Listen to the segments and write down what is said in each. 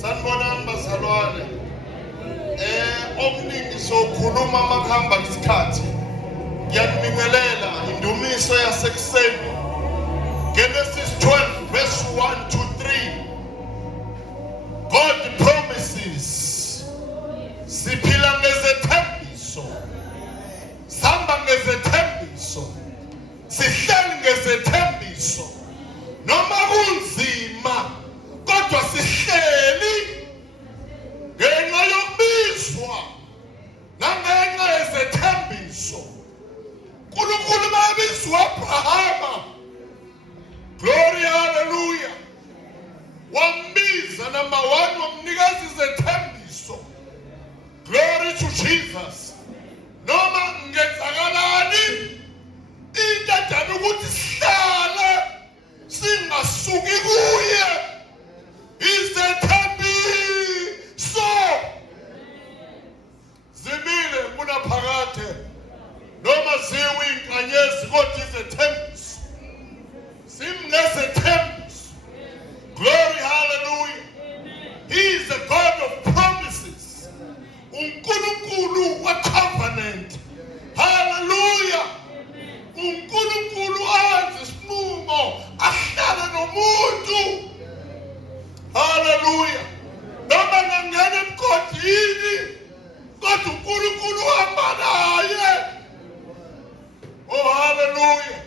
Sanibonani bazalwane. Okuningi sokhuluma makuhamba isikhathi. Ngiyakumingelela indumiso yasekuseni. Genesis 12 verse 1 to 3. God promises. Siphila ngezethembiso. Samba ngezethembiso. Sihleli ngezethembiso. Noma kunzima kodwa sihleli ngenxa yokubizwa nangenxa yezethembiso. uNkulunkulu babizwa Abrahama. Glory, hallelujah. Wambiza number 1 wamnikeza izethembiso. Glory to Jesus. Noma ngenzakalani into edala ukuthi sihlale singasuki kuye izethembiso. Zimile kunaphakade noma ziyinkanyezi kodwa izethembiso. Simnezethembiso. Glory, hallelujah. He is a God of promises. uNkulunkulu wa covenant. Hallelujah. uNkulunkulu azi isinqumo ahlala nomuntu. Hallelujah. Noma ngangena emgodini kodwa uNkulunkulu uhamba naye. Oh, hallelujah.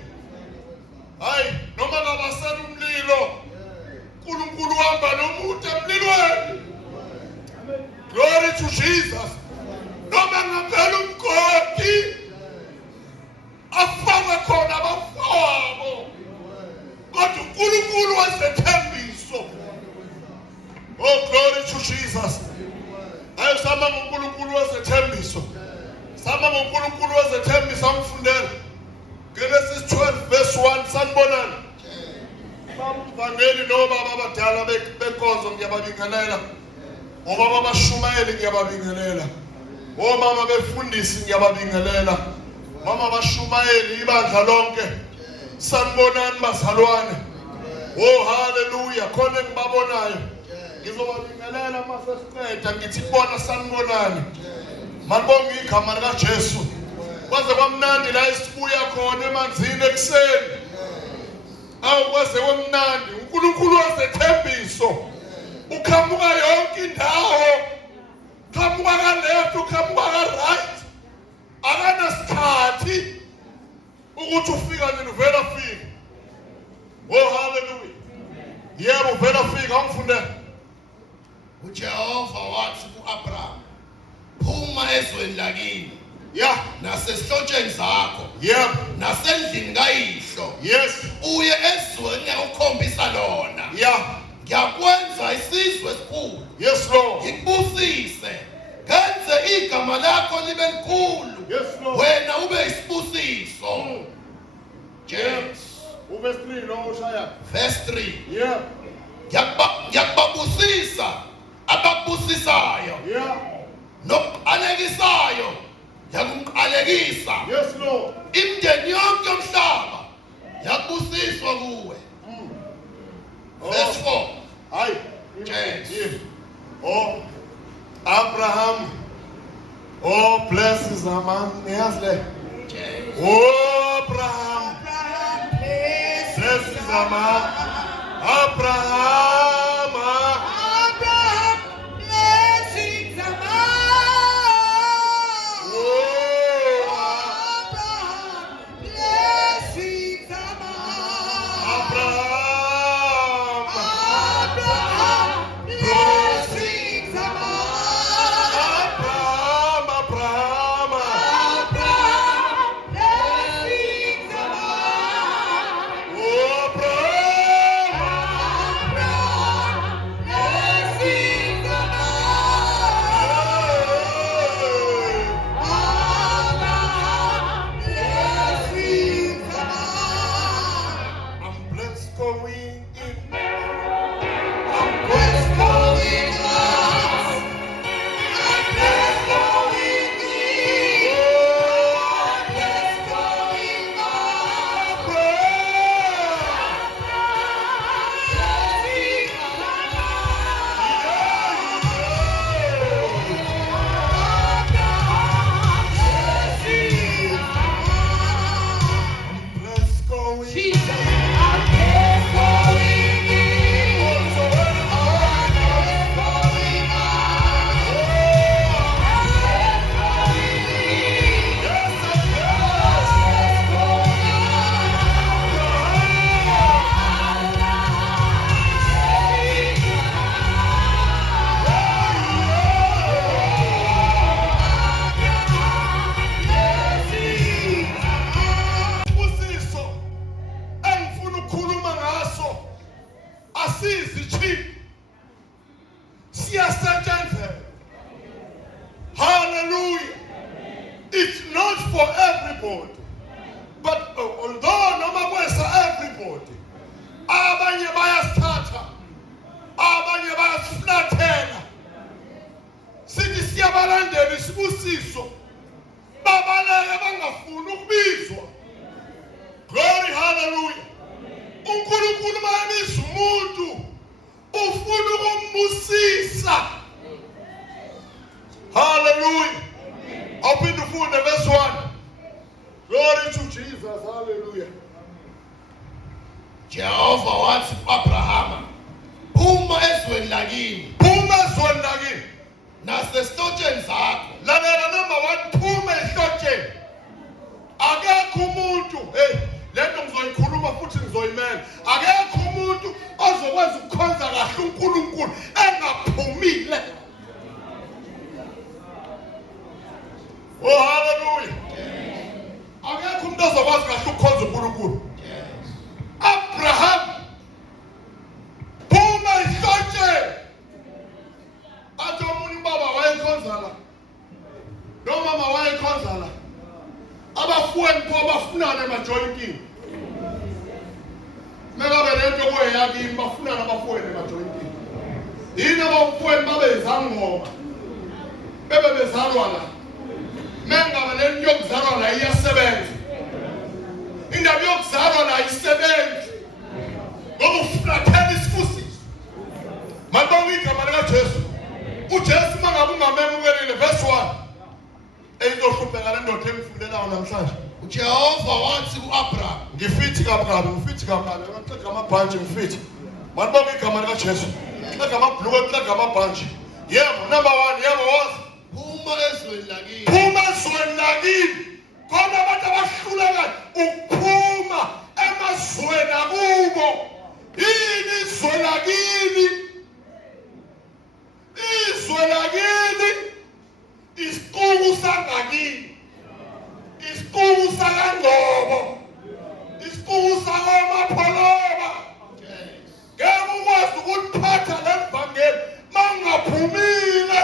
Hayi, noma ngabasela umlilo uNkulunkulu uhamba nomuntu emlilweni. Glory to Jesus. Noma ngaphela umgodi afaka khona abafowabo kodwa uNkulunkulu wezethembiso. Oh, glory to Jesus. Ayo sama ngoNkulunkulu wezethembiso. Sama ngoNkulunkulu wezethembiso angifundela. Genesis 12 verse 1. Sanibonani. Bamvangeli nobaba abadala benkonzo ngiyababingelela. Obaba bashumayeli ngiyababingelela. Omama befundisi ngiyababingelela. Mama bashumayeli ibandla lonke. Sanibonani bazalwane. Oh, hallelujah. Khona engibabonayo. Ngizobabingelela masesiqeda ngithi bona sanibonani. Manibonga igama lika Jesu. Kwaze kwamnandi la isibuya khona emanzini ekuseni. Awu kwaze kwamnandi uNkulunkulu wezethembiso. Uqhamuka yonke indawo. Uqhamuka ka left, uqhamuka ka right. Akanasikhathi ukuthi ufika nini uvela fika. Oh, hallelujah. Yebo uvela fika angifundela. uJehova wathi kuAbraham, phuma ezweni lakini Yeah. nasesihlotsheni zakho Yep. nasendlini kayihlo Yes. uye ezweni engikukhombisa lona. Yeah. Ngiyakwenza isizwe esikhulu, Yes, Lord. ngikubusise, ngenze igama lakho libe likhulu, Yes, Lord. wena ube isibusiso. James Verse 3 lo ushaya. verse 3. Yeah. Ngiyakubusisa abakubusisayo Yeah. nokuqalekisayo yakumqalekisa. Yes, Lord. Imindeni yonke yomhlaba yakubusiswa kuwe. Verse 4. Hi. Yes. Oh, Abraham. Oh, bless his man. Niasle. James. Oh, Abraham. Bless his man. Abraham. Hallelujah. It's not for everybody. But although noma kwesa everybody, abanye bayasithatha, abanye bayasiflathela. Sithi siyabalandela isibusiso, babaleke bangafuni ukubizwa. Glory, hallelujah. uNkulunkulu mayebiza umuntu ufuna ukumbusisa. Hallelujah. Open the phone, verse 1. Glory to Jesus. Hallelujah. Jehova wathi kuAbrahama, phuma ezweni lakini, Phuma ezweni lakini. nasesihlotsheni zakho. Lalela number 1, phuma esihlotsheni. Akekho umuntu, lento ngizoyikhuluma futhi ngizoyimela. Akekho umuntu ozokwazi ukukhonza kahle uNkulunkulu engaphumile. Oh, hallelujah. Akekho umuntu ozokwazi kahle ukukhonza uNkulunkulu. Abraham, phuma esihlotsheni. Athi omunye ubaba wayekhonza la, nomama wayekhonza la. Abafweni pho bafunana emajoyintini. Mengabe lento kweyakini bafunana abafweni emajoyintini. Yini abafweni babezangoma. Bebe bezalwa la. Mengabe lento yokuzalwa la iyasebenza. Indaba yokuzalwa la isebenza. Ngoba uflathela isifusiso. Manje igama lika Jesu. uJesu mangabe ungamemukelile verse 1. Eyizohlupheka le ndoda engifundelayo namhlanje. uJehova wathi kuAbrahama, Ngifithi kabukabi, ngixega amabhantshi ngifithi. Manibonga igama lika Jesu. Xega amabhluku, xega amabhantshi. Yebo, number 1, yebo woza. phuma ezweni lakini, Phuma ezweni lakini. Khona abantu abahluleka ukuphuma emazweni akubo. Yini izwe lakini? Izwe lakini isiqubu sangakini, isiqubu sakaNgobo, isiqubu sakoMapholoba. Ngeke ukwazi ukuliphatha le vangeli mangaphumile.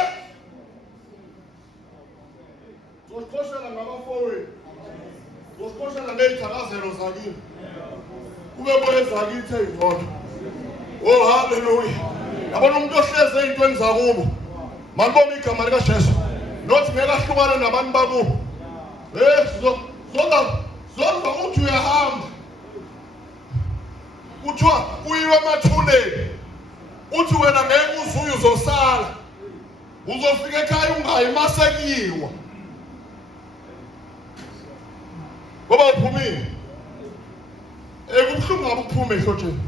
Uzosiqoshela ngabafowethu, uzosiqoshela ngeyithakazelo zakini, kube kwezakithi ey'ngcono. Oh, hallelujah. Yabona umuntu ohlezi ey'ntweni zakubo. Manibonga igama lika Jesu. Nothi ngeke ahlukane nabantu bakubo. Zonda uthi uyahamba. Kuthiwa uyiwe emathuneni. Uthi wena ngeke uzuye uzosala. Uzofika ekhaya ungayi masekiwa. Ngoba uphumile. Kubuhlungu ngabe uphume ehlotsheni.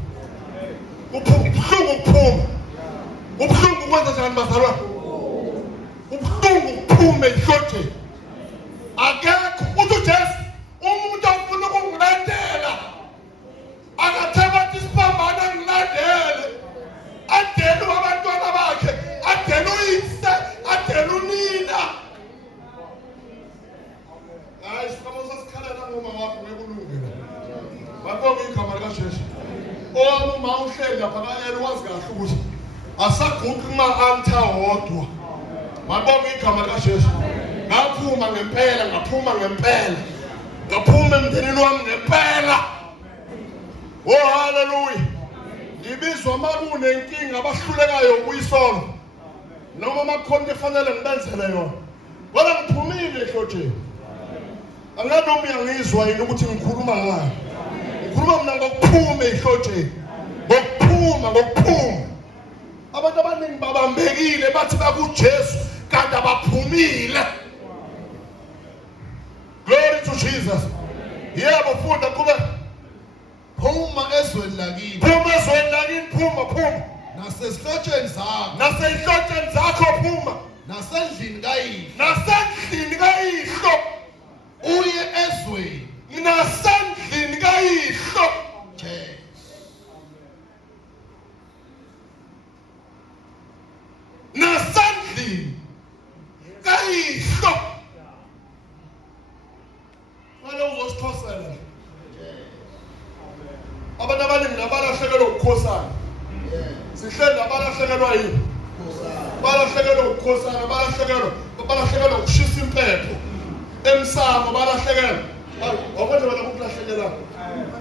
Kubuhlungu ukuphuma. Kubuhlungu ukwenza njani bazalwane? Ubuhlungu uphume ehlotsheni. Akekho uthi uJesu umuntu ofuna ukungilandela akatheba isiphambano ngilandele. Adele abantwana bakhe, adele uyise, adele unina. Hayi sikhathi sasikhalela ngoma wakho ngekulungile. Babonga igama lika Jesu. Uma uhleli lapha kayena wazi kahle ukuthi asaguqi ma-altar wodwa. Babonga igama lika Jesu. Ngaphuma ngempela, ngaphuma ngempela. Ngaphuma emndenini wami ngempela. Oh, hallelujah. Ngibizwa makunenkinga abahlulekayo ukuyisona. Noma makhona efanele ngibenzele yona. Kodwa ngiphumile ehlotsheni. Angabe uyangizwa yini ukuthi ngikhuluma ngayo? Ngikhuluma mina ngokuphuma ehlotsheni. Ngokuphuma. Abantu abaningi babambekile bathi bakuJesu kanti abaphumile. Glory to Jesus. Yebo funda kube ezweni lakini phuma ezweni lakini, phuma nasesihlotsheni zakho nasey'hlotsheni zakho, phuma nasendlini kayihlo nasendlini kayihlo, uye ezweni nasendlini kayihlo. Jesu. Nasendlini kayihlo. Manje uzosithosela abantu abaningi nabalahlekelwa ukukhosana. Sihleli nabalahlekelwa yini? Balahlekelwa ukukhosana, balahlekelwa ukushisa impepho emsamo, balahlekelwa. Wabona wena ukulahlekelwa.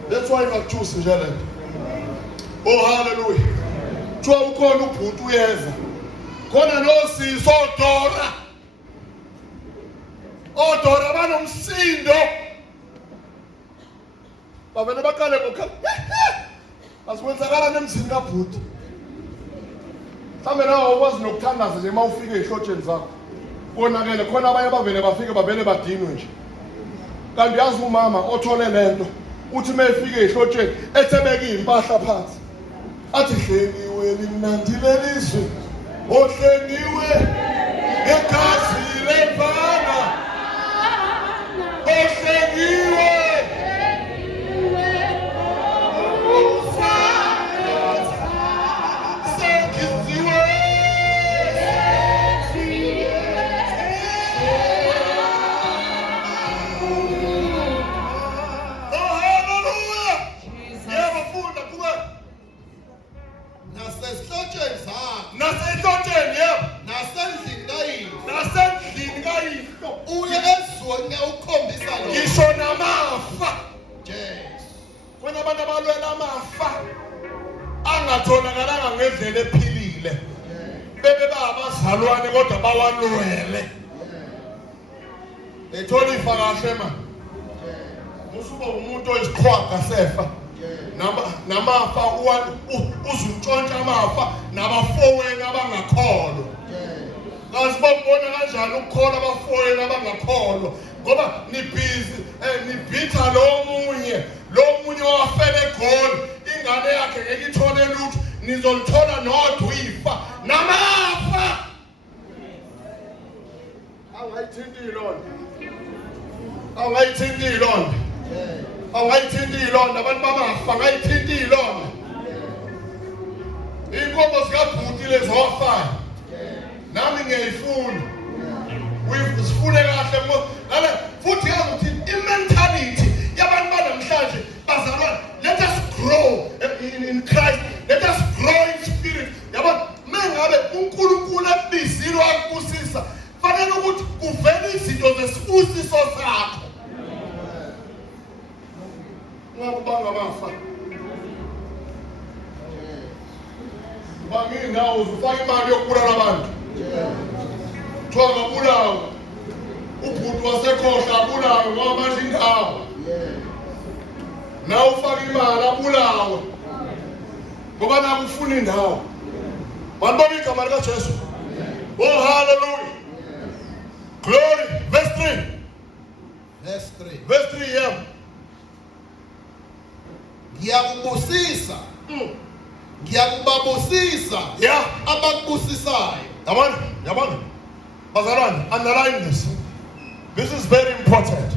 That's why ngakujusi nje lento. Oh hallelujah. Kuthiwa ukhona ubhuti uyeza. Khona nosisi odora banomsindo. Bavele baqale ngokhala. Asikwenzakala nemzini kabhuti. Mhlawumbe nawe ukwazi nokuthandaza nje uma ufika ey'hlotsheni zakho. Konakele khona abanye abavele bafike bavele badinwe nje. Kanti yazi umama othole lento uthi uma efika ey'hlotsheni ethebeka iy'mpahla phansi. Athi hlengiwe limnandi lelizwe. Ohlengiwe egazi lemfana. Ohlengiwe nasey'hlotsheni, yebo, nasendlini kayihlo, uye ezweni ukhombisa lo ngisho namafa. Jesu. Kwena abantu abalwela amafa angatholakalanga ngendlela ephilile, bebe babazalwane kodwa bawalwele. Ethola ifa kahle ma. Usuba umuntu oyisiqhwaga sefa. Namafa uzutshontsha amafa nabafowenu abangakholwa. Kazi babona kanjani ukukholwa abafowenu abangakholwa? Ngoba nibhitha lo munye wafela eGoli, ingane yakhe ngeke ithole lutho, nizolithola nodwa ifa namafa. Awungayithinti ilonda. Awungayithinti ilonda. Awungayithinti ilonda, abantu bamafa ngayithinti ilonda. Inkomo zikabhuti lezo wafayo. Nami ngiyayifuna. Sifune kahle ngale futhi yazi ukuthi i-mentality yabantu banamhlanje bazalwane, let us grow in Christ, let us grow in spirit. Yabona mengabe uNkulunkulu ebizile wakubusisa, fanele ukuthi kuvele izinto zesibusiso sakho. Ngakubanga bafa. Bangindawo uzufaka imali yokubulala abantu. Kuthiwa ngabulawa. Ubhuti wasekhohla abulawe ngoba manje indawo. Na ufaka imali abulawe. Ngoba nakufuna indawo. Banibona igama lika Jesu. Oh hallelujah. Glory. Verse 3. Verse 3. Verse 3, yeah. Ngiyakubusisa. Ngiyakubabusisa. Yeah. Abakubusisayo. Yabona. Bazalwane, underline this. This is very important.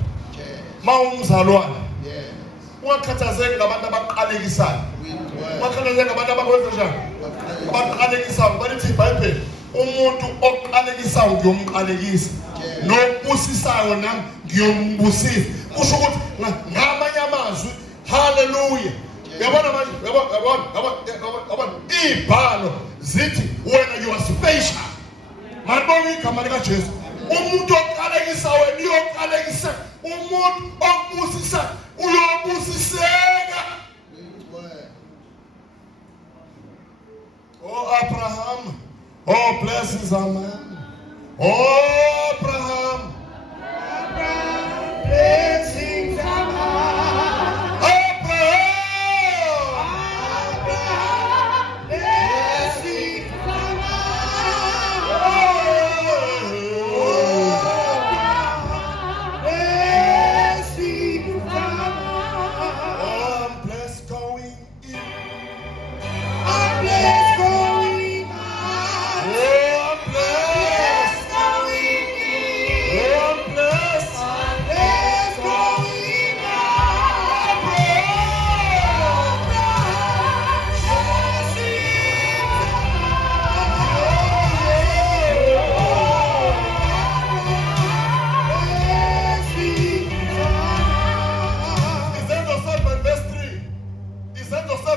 Ma umzalwane. Yes. Ungakhathazeki ngabantu abaqalekisayo. Ungakhathazeki ngabantu abakwenza njani? Abaqalekisayo. Balithi iBhayibheli, umuntu oqalekisayo ngiyomqalekisa. Nobusisayo nami ngiyombusisa. Kusho ukuthi ngamanye amazwi, hallelujah. Yabona manje, yabona. Ibhalo zithi wena you are special. Manibona igama lika Jesu. Umuntu oqalekisa wena uyoqalekisa. Umuntu obusisa uyobusiseka. Oh Abraham. Oh blessings amen. Oh Abraham. Blessings Abraham. Blessings I'm blessed going in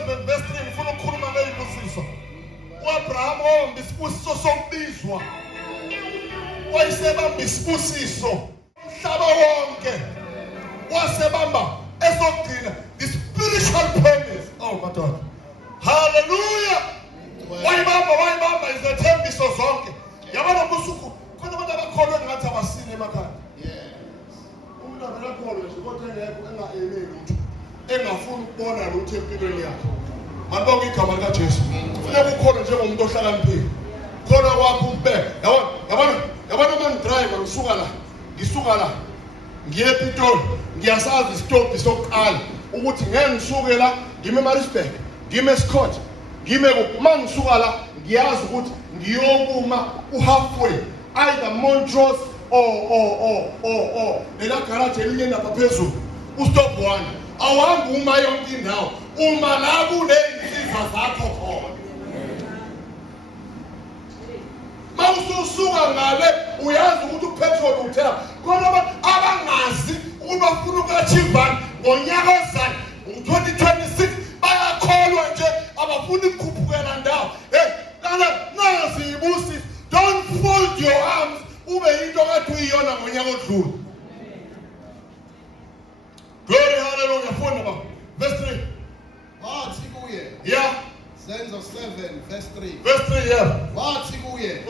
7 verse 3 ngifuna ukukhuluma ngey'busiso. U-Abraham wabamba isibusiso sokubizwa. Wayesebamba isibusiso umhlaba wonke. Wasebamba esokugcina the spiritual promise. Oh madoda. Hallelujah. Wayibamba izethembiso zonke. Yabona kusuku khona abantu abakholwa ngathi abasine emakhaya. Umuntu abelakholwa nje kodwa engekho engaemeli lutho. Engafuni ukubona lutho empilweni yakhe. Mabonke igama lika Jesu. Kufanele ukholwe njengomuntu ohlakaniphile. Kholwa kwakho umbeke. Yabona mangidrive ngisuka la. Ngiye ePitoli. Ngiyasazi isitophi sokuqala ukuthi ngeke ngisuke la ngime eMaritzburg, ngime eScott, ngime mangisuka la ngiyazi ukuthi ngiyokuma uhalfway either Montrose or lela garage elinye lapha phezulu ustop 1 awuhambi uma yonke indawo uma la kuney'nsiza zakho khona mawususuka ngale uyazi ukuthi upetrol uthela khona abangazi ukuthi bafuna uku-achieve ngonyaka ozayo u-2026 bayakholwa nje abafuna ukukhuphukela ndawo nazi ibusi. Don't fold your arms ube into kade uyiyona ngonyaka odlule. Glory, hallelujah. Funda ba verse 3. Wathi kuye. Yeah. Senzo 7 verse 3. Verse 3, yeah. Wathi kuye.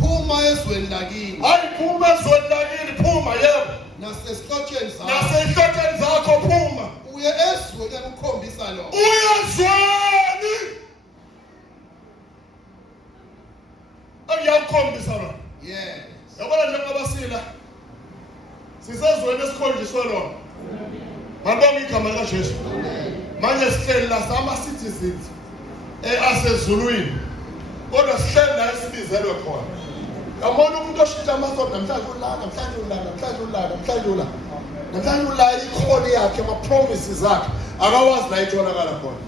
Phuma ezweni lakini. Hayi phuma ezweni lakini, phuma yebo. Nasesihlotsheni zakho. Nasesihlotsheni zakho phuma. Uye ezweni ukukhombisa lo. Uyezweni. Ayakhombisa lo. Yes. Yabona njengoba sila sisezweni esikhonjiswe lona. Mabonke igama lika Jesu. Manje sihleli la sama citizens asezulwini. Kodwa sihleli la esibizelwe khona. Yabona umuntu oshintsha amasondo namhlanje ula ikholi yakhe ama promises akhe akawazi la itholakala khona.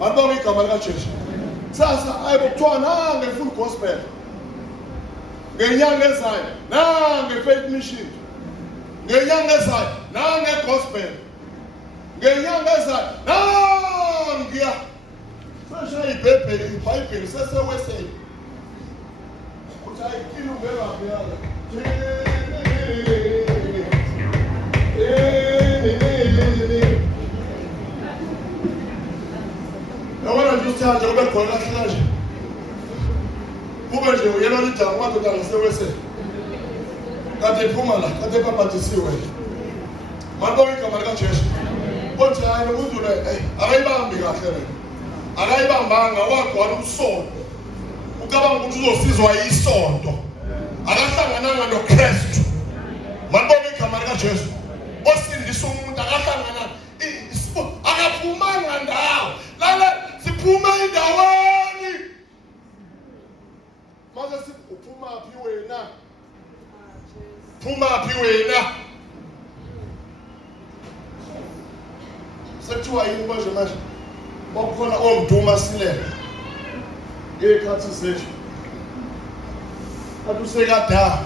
Mabonke igama lika Jesu. Sasa ayibokuthiwa ngefuna gospel. Ngenyanga ezayo nange-faith mission. Ngenyanga ezayo nange-gospel. Ngenyanga ezayo nangiya. Sashaya iBhayibheli sesewesele. Uthi ayikini ungelaphi yala. Yabona nje uthanda ube khona kahle nje. Kube nje uyena lijamu madoda ngasewesele. Kade phuma la, kade babhathisiwe. Mabonke igama lika Jesu. Kodwa hayi umuntu le, akayibambi kahle le. Akayibambanga wagcwala ubusonto. Ucabanga ukuthi uzosizwa yisonto. Akahlangananga noKristu. Mabonke igama lika Jesu. Osindisa umuntu akahlangana akaphumanga ndawo. Lala siphuma endaweni. Manje uphuma phi wena? Phuma phi wena? Sekuthiwa yini manje? Bakhona omduma silela. Ngekhathi zethu. Adusekada.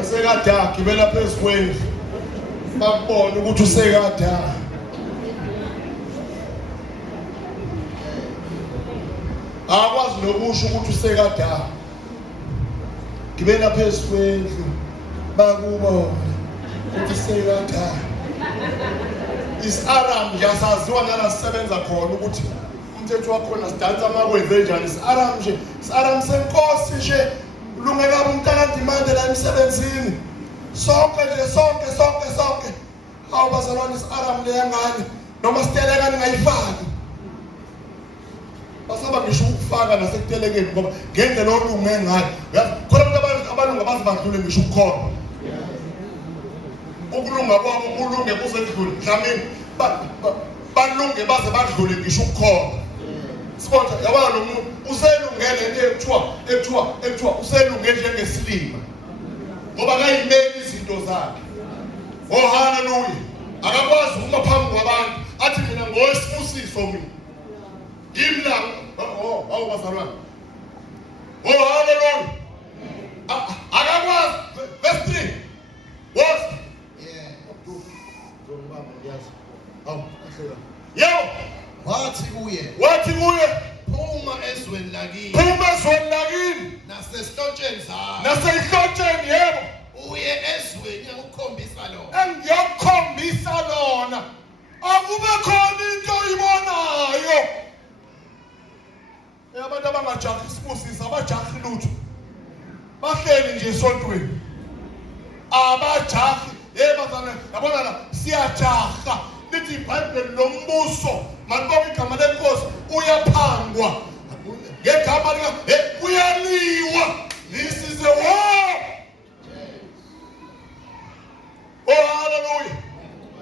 Asekada gibela phezu kwendlu. Bakubona ukuthi usekada. Akwazi nokusho ukuthi usekada. Gibela phezu kwendlu. Bakubona ukuthi usekada. Is-Aram yasaziwa nala sisebenza khona ukuthi umthetho wakhona sidansa amakweve njani. Is-Aram nje, is-Aram senkosi nje. Ulungeka umntana demand la emsebenzini. Sonke. Hawu bazalwane is-Aram le yangani noma siteleka ningayifaki. Basaba ngisho ukufaka nasekutelekeni ngoba ngendlela olunge ngayo. Khona abantu abalunga bazibadlule ngisho ukukhona. Ukulunga kwabo kulunge kusendlule mhlawumbe balunge baze badlule ngisho ukukhona. Sibona yabona lo muntu uselungele into ekuthiwa uselunge njengesilima. Ngoba akayimeli izinto zakhe. Oh hallelujah. Akakwazi ukuma phambi kwabantu athi mina ngowesibusiso mina. Imla bazalwane. Oh hallelujah. Akakwazi verse 3. What? Zongibamba ngiyazi. Hawu, ahleka. Yebo, Wathi kuye, wathi kuye, phuma ezweni lakini phuma ezweni lakini nasesihlotsheni zakho. naseyihlotsheni, yebo, Uye ezweni engikukhombisa lona. engiyokukhombisa lona. Akube khona into oyibonayo. Abantu abangajahi isibusisa, abajahi lutho. Bahleli nje esontweni. Abajahi, bazana, yabona la, siyajaha. Lithi iBhayibheli lombuso, malibonke igama lenkosi, uyaphangwa. Ngegama lika, kuyaliwa. This is a war. Oh, hallelujah.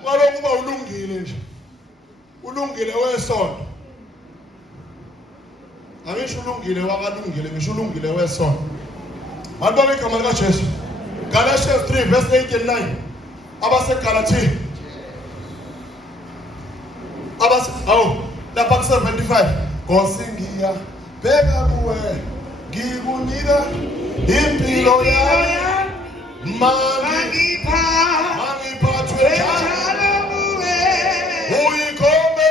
Walokhu kuba ulungile nje. Ulungile wesonto. Angisho ulungile wakalungile, ngisho ulungile wesonto. Malibonke igama lika Jesu. Galatians 3 verse 8 and 9. AbaseGalatia. Lapha ku-75. Ngosingiya bheka kuwe, ngikunika impilo yami. Mangiphathwe njalo uyikhombe.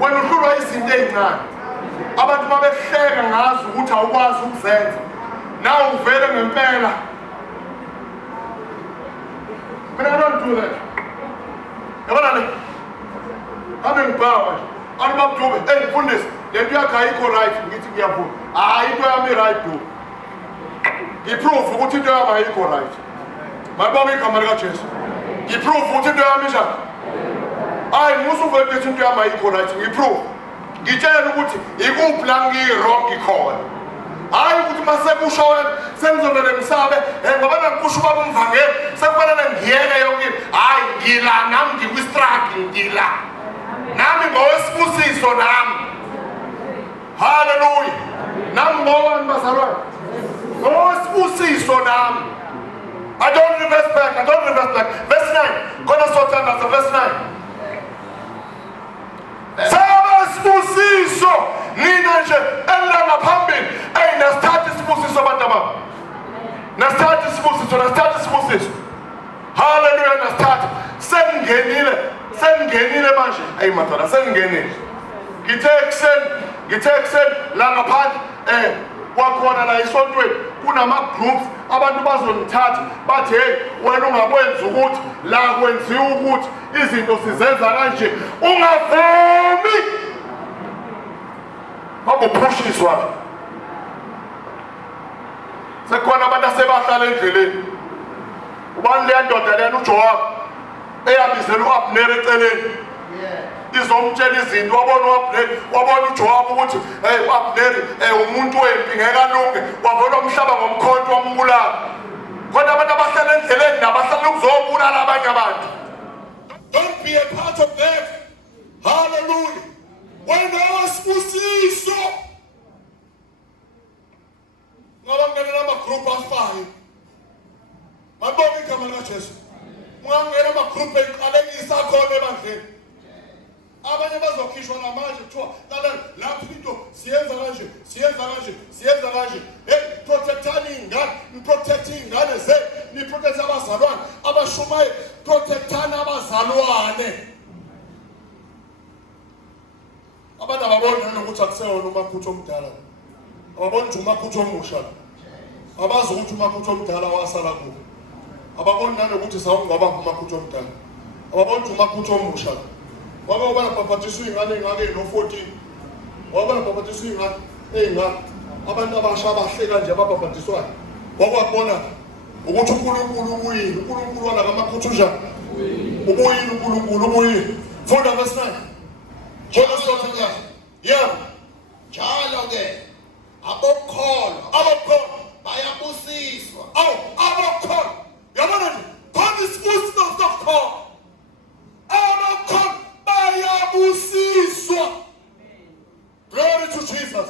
Wena uhlulwa izinto ezincane. Abantu babehleka ngazi ukuthi awukwazi ukuzenza. Nawe uvele ngempela. Mina I don't do that. Yabona le. Kambe ngibhawa nje. Abantu bakudube, mfundisi, le nto yakho ayikho right, ngithi ngiyavuma. Hayi into yami right do. Ngiprove ukuthi into yami ayikho right. Malibonke igama lika Jesu. Ngiprove ukuthi into yami njani. Hayi musuvele ukuthi into yami ayikho right, ngiprove. Ngitshela ukuthi ikuphi la ngi-wrong khona. Hayi ukuthi masekusho wena sengizolele ngisabe, ngoba nakusho ubaba umvangeli sekufanele ngiyeke yonke. Hayi ngila nami ngikwi-struggle ngila. Nami ngowesibusiso nami. Hallelujah. Nami ngowani bazalwane? Ngowesibusiso nami. I don't reverse back. Verse 9. Khona sothandaza verse 9. Sibusiso nina nje elanga phambili nasithatha isibusiso abantu abami. Nasithatha isibusiso. Hallelujah, nasithatha. Sengingenile manje. Ayi madala, sengingenile. Ngithe ekseni la ngaphandle kwakhona la esontweni kunama groups abantu bazonithatha bathi hey wena ungakwenza ukuthi la kwenziwa ukuthi izinto sizenza kanje ungavumi babuphushiswa. Sekhona abantu asebahlala endleleni. Ubani le ndoda lena uJoab eyabizela uAbner eceleni. Izomtshela izinto wabona uJoab ukuthi uAbner umuntu wempi ngeke alunge, wavela umhlaba ngomkhonto wambulala. Khona abantu abahlala endleleni nabahlala ukuzobulala abanye abantu. Don't be a part of that. Hallelujah. Wena wasibusiso. Ngoba ngena amagroup afayo. Mabonke igama lika Jesu. Ungangena amagroup eqalekisa khona ebandleni. Abanye bazokhishwa namanje kuthiwa lapho into siyenza kanje. Protectani ingane, niprotect ingane zenu, niprotect abazalwane, abashumayo, protectana abazalwane. Abantu ababona nokuthi akuseyona umaphutho omdala. Ababona ukuthi umaphutho omusha. Abazi ukuthi umaphutho omdala wasala kubo. Ababona nokuthi sawungaba umaphutho omdala. Ababona ukuthi umaphutho omusha. Waba ubana baphathiswa ingane engake no 14. Waba baphathiswa ingane engane. Abantu abasha abahleka nje ababaphathiswayo. Wakwabona ukuthi uNkulunkulu uyini, uNkulunkulu wala ngamaphutho njani. Ubuyini uNkulunkulu ubuyini. Funda verse 9. Jona sokuthi yeah. Njalo ke abokholwa bayabusiswa. Abokholwa. Yabona nje, khona isibusiso sokholwa. Abokholwa bayabusiswa. Glory to Jesus.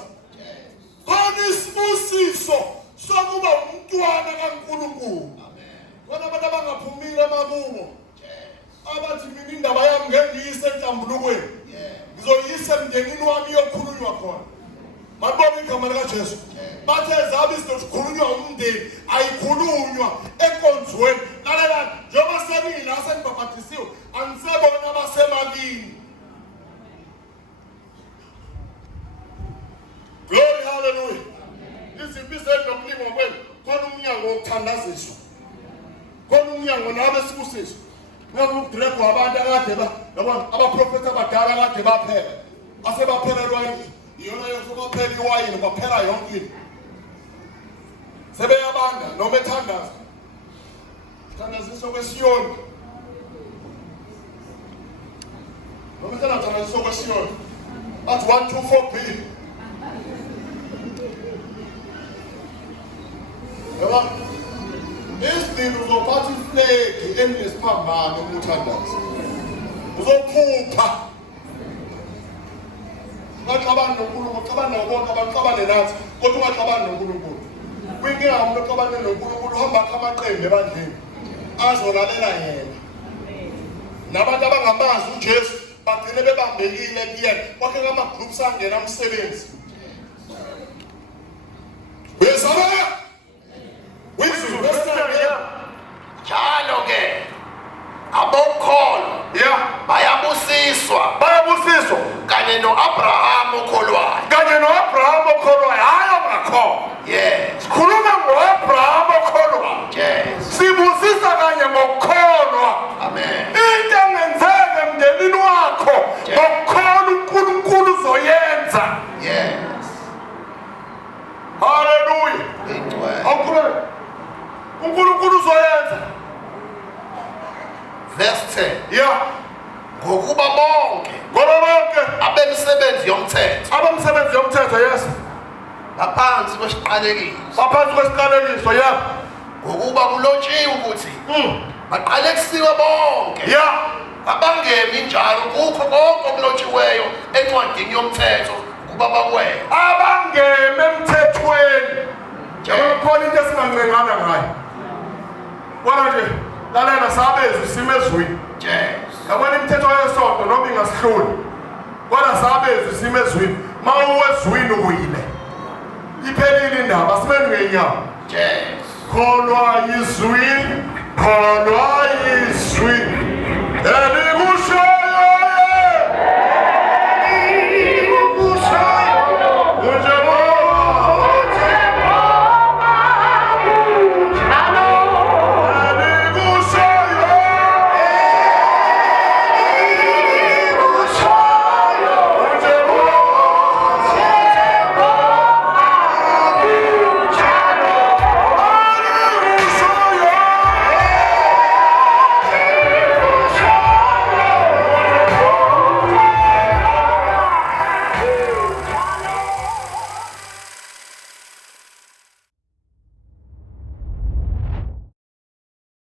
Khona isibusiso sokuba umntwana kaNkulunkulu. emakubo abathi mina indaba yami ngengiyise enhlambulukweni ngizoyisa emndenini wami yokhulunywa khona mabona igama likaJesu bathe zabe sizokhulunywa umndeni ayikhulunywa enkonzweni lalela njengoba senile asenibhabhatisiwe anisebona abasemakini. Glory hallelujah. Izibizelo nokulingwa kwenu khona umnyango wokuthandaziswa khona umnyango nabe sibusiso ngokudilekwa abantu akade abaprofeti abadala akade baphela asebaphelelwa iyona yokubaphela iwayini baphela yonke into sebeyabanda noma ethandaza thandaziswa kwesiyoni noma thandaziswa kwesiyoni athi 124b yaba isidini uzophatha iflegi enesipambano umuthandaza uzophupha ungaxabana noNkulunkulu uxabana nabonke abaxabane nathi kodwa ungaxabani noNkulunkulu kwinkinga umuntu oxabane noNkulunkulu uhamba amaqembu ebandleni azolalela yena nabantu abangamazi uJesu bagcine bebambekile kuyena kwakhe ngama-groups angena umsebenzi uyesabela njalo ke abokholo bayabusiswa kanye no-Abraham okholwayo hayi ongakholwa. yes Sikhuluma ngo-Abraham okholwayo. yes Sibusisa kanye ngokukholwa. amen Into engenzeka emndenini wakho ngokukholwa uNkulunkulu uzoyenza. yes Hallelujah. ingcwele uNkulunkulu uzoyenza. verse 10 Yeah. ngokuba bonke Ngoba bonke abemisebenzi yomthetho abamsebenzi yomthetho yes ngaphansi kwesiqalekiso baphansi kwesiqalekiso yeah ngokuba kulotshiwe ukuthi baqalekisiwe bonke yeah abangemi njalo kukho konke okulotshiweyo encwadini yomthetho ukuba bakwenze abangeme emthethweni. Khona into esingangcengana ngayo. Wona nje lalela sabezwe isimo ezweni. yes Yabona imithetho yesonto noma ingasihluli. Kodwa sabezwe isimo ezweni. Mawuwezwini uyile. Iphelile indaba simeni ngenyawo. yes Kholwa izwini, kholwa